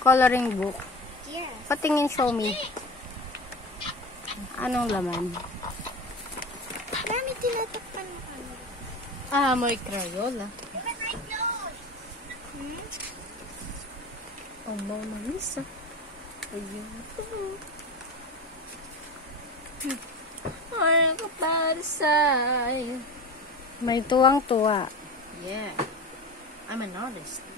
Coloring book. Yes. Patingin, show me. Anong laman? Dami tinatakpan ng ano. Ah, may Crayola. Oh, Mona Lisa. Ayun. Ay, ako para sa'yo. May tuwang-tuwa. Yeah. I'm an artist.